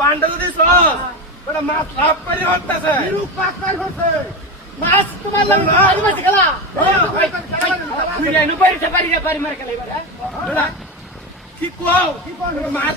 বান্ডা যদি মাছ লাভ করে হচ্ছে মাছ তোমার খেলা কি কও মাছ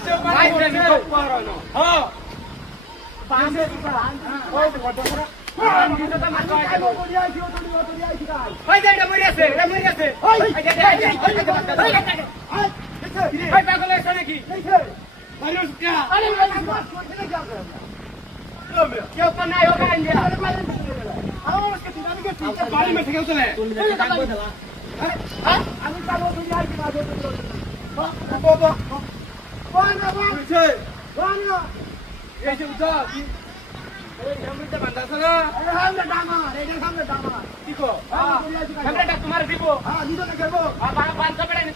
তোমার দিব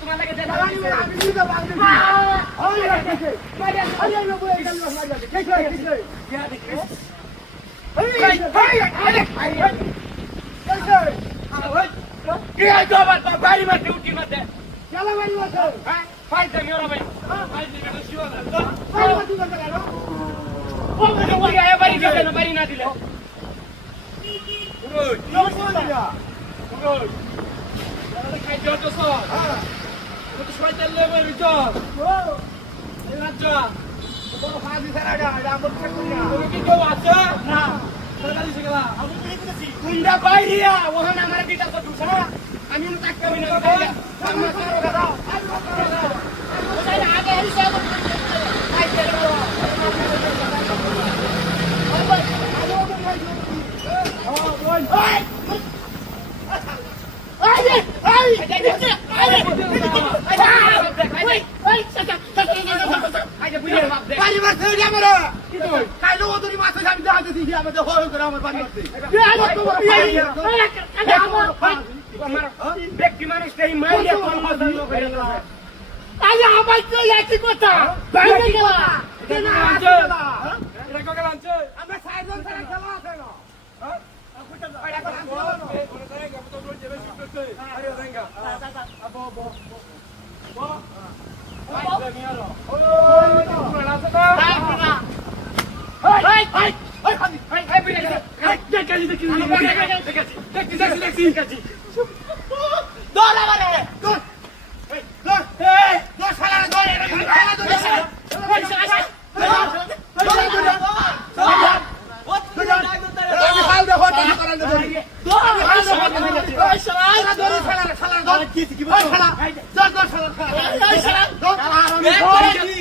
তোমার লাগে বাড়ি মারতে উঠি মারতে বাড়ি না দিলে আমি ব্যক্তি মানুষ আমার তো একই কথা আমরা সাইজন ছাড়া খেলা আছে না কি